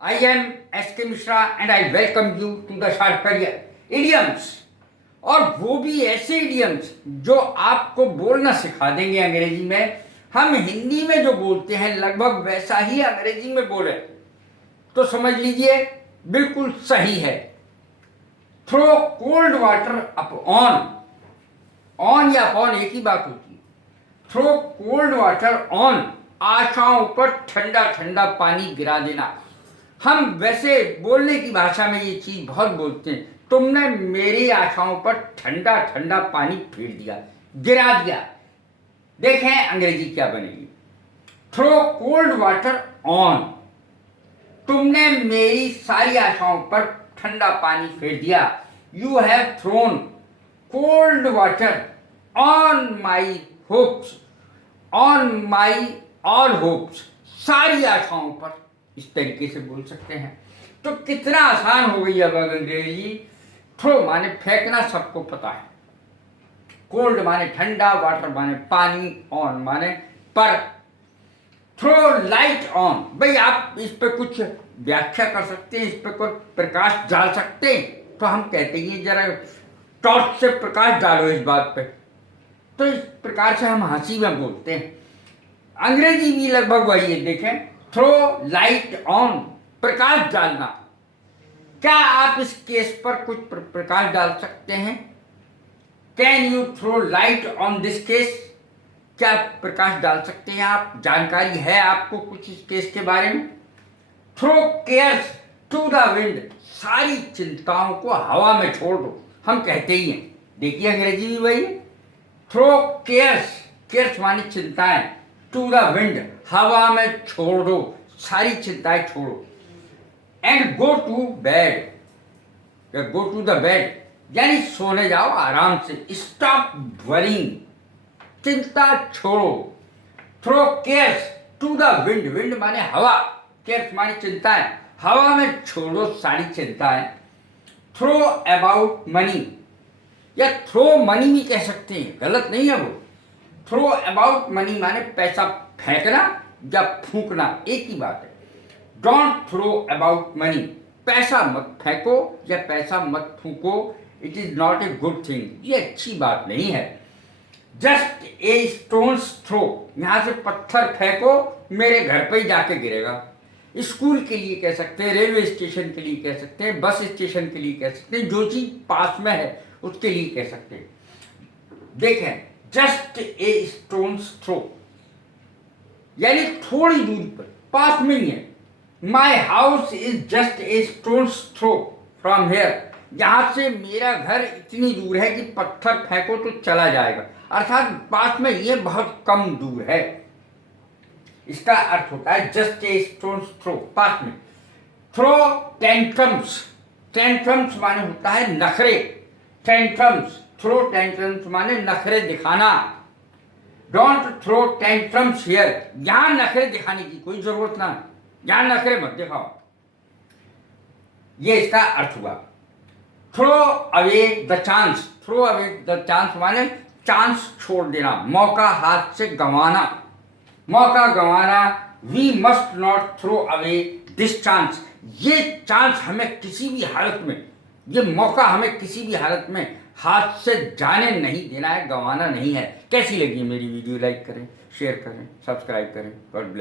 I am S.K. Mishra and I welcome you to the Short Career. Idioms और वो भी ऐसे idioms जो आपको बोलना सिखा देंगे अंग्रेजी में। हम हिंदी में जो बोलते हैं लगभग वैसा ही अंग्रेजी में बोले तो समझ लीजिए बिल्कुल सही है। Throw cold water up on या अपॉन एक ही बात होती है। थ्रो कोल्ड वाटर ऑन, आशाओं पर ठंडा ठंडा पानी गिरा देना। हम वैसे बोलने की भाषा में ये चीज बहुत बोलते हैं, तुमने मेरी आशाओं पर ठंडा ठंडा पानी फेर दिया, गिरा दिया। देखें अंग्रेजी क्या बनेगी। थ्रो कोल्ड वाटर ऑन, तुमने मेरी सारी आशाओं पर ठंडा पानी फेर दिया। You have thrown cold water on my hopes, on my all hopes, सारी आशाओं पर। इस तरीके से बोल सकते हैं तो कितना आसान हो गई अब अंग्रेजी। थ्रो माने फेंकना, सबको पता है। कोल्ड माने ठंडा, वाटर माने पानी, ऑन माने पर। थ्रो लाइट ऑन, भाई आप इस पे कुछ व्याख्या कर सकते हैं, इस पे कोई प्रकाश डाल सकते हैं तो हम कहते हैं जरा टॉर्च से प्रकाश डालो इस बात पे। तो इस प्रकार से हम हंसी में बोलते हैं। अंग्रेजी भी लगभग वही है। देखें, थ्रो लाइट ऑन, प्रकाश डालना। क्या आप इस केस पर कुछ प्रकाश डाल सकते हैं? Can you throw light on this case? क्या प्रकाश डाल सकते हैं आप? जानकारी है आपको कुछ इस केस के बारे में? Throw cares to the wind, सारी चिंताओं को हवा में छोड़ दो, हम कहते ही हैं। देखिए अंग्रेजी भी वही है। थ्रो केयर्स, केयर्स मानी चिंताएं, टू द विंड, हवा में छोड़ दो, सारी चिंताएं छोड़ो। And go to bed, go to the bed यानी सोने जाओ आराम से। स्टॉप वरिंग, चिंता छोड़ो। Throw cares to the wind, wind माने हवा, केयर्स मानी चिंताएं, हवा में छोड़ो सारी चिंताएं। थ्रो अबाउट मनी, या थ्रो मनी भी कह सकते हैं, गलत नहीं है वो। थ्रो अबाउट मनी माने पैसा फेंकना या फूंकना, एक ही बात है। डोंट थ्रो अबाउट मनी, पैसा मत फेंको या पैसा मत फूंको, it is not a good thing, ये अच्छी बात नहीं है। जस्ट ए स्टोन्स थ्रो, यहां से पत्थर फेंको मेरे घर पे ही जाके गिरेगा। स्कूल के लिए कह सकते हैं, रेलवे स्टेशन के लिए कह सकते हैं, बस स्टेशन के लिए कह सकते हैं, जो चीज पास में है उसके लिए कह सकते हैं। देखें, जस्ट ए स्टोन्स थ्रो यानी थोड़ी दूरी पर, पास में ही है। My house is just a stone's throw from here, यहां से मेरा घर इतनी दूर है कि पत्थर फेंको तो चला जाएगा, अर्थात पास में ये बहुत कम दूर है। इसका अर्थ होता है जस्ट ए स्टोन्स थ्रो, पास में। थ्रो टेंट्रम्स, टेंट्रम्स माने होता है नखरे, टेंट्रम्स, थ्रो टेंट्रम्स माने नखरे दिखाना। डोंट थ्रो टेंट्रम्स हियर, यहां नखरे दिखाने की कोई जरूरत ना है, यहां नखरे मत दिखाओ, ये इसका अर्थ हुआ। Throw away the chance, throw away the chance माने चांस छोड़ देना, मौका हाथ से गंवाना, मौका गंवाना। We must not throw away this chance, ये चांस हमें किसी भी हालत में, ये मौका हमें किसी भी हालत में हाथ से जाने नहीं देना है, गंवाना नहीं है। कैसी लगी मेरी वीडियो? लाइक करें, शेयर करें, सब्सक्राइब करें। God bless.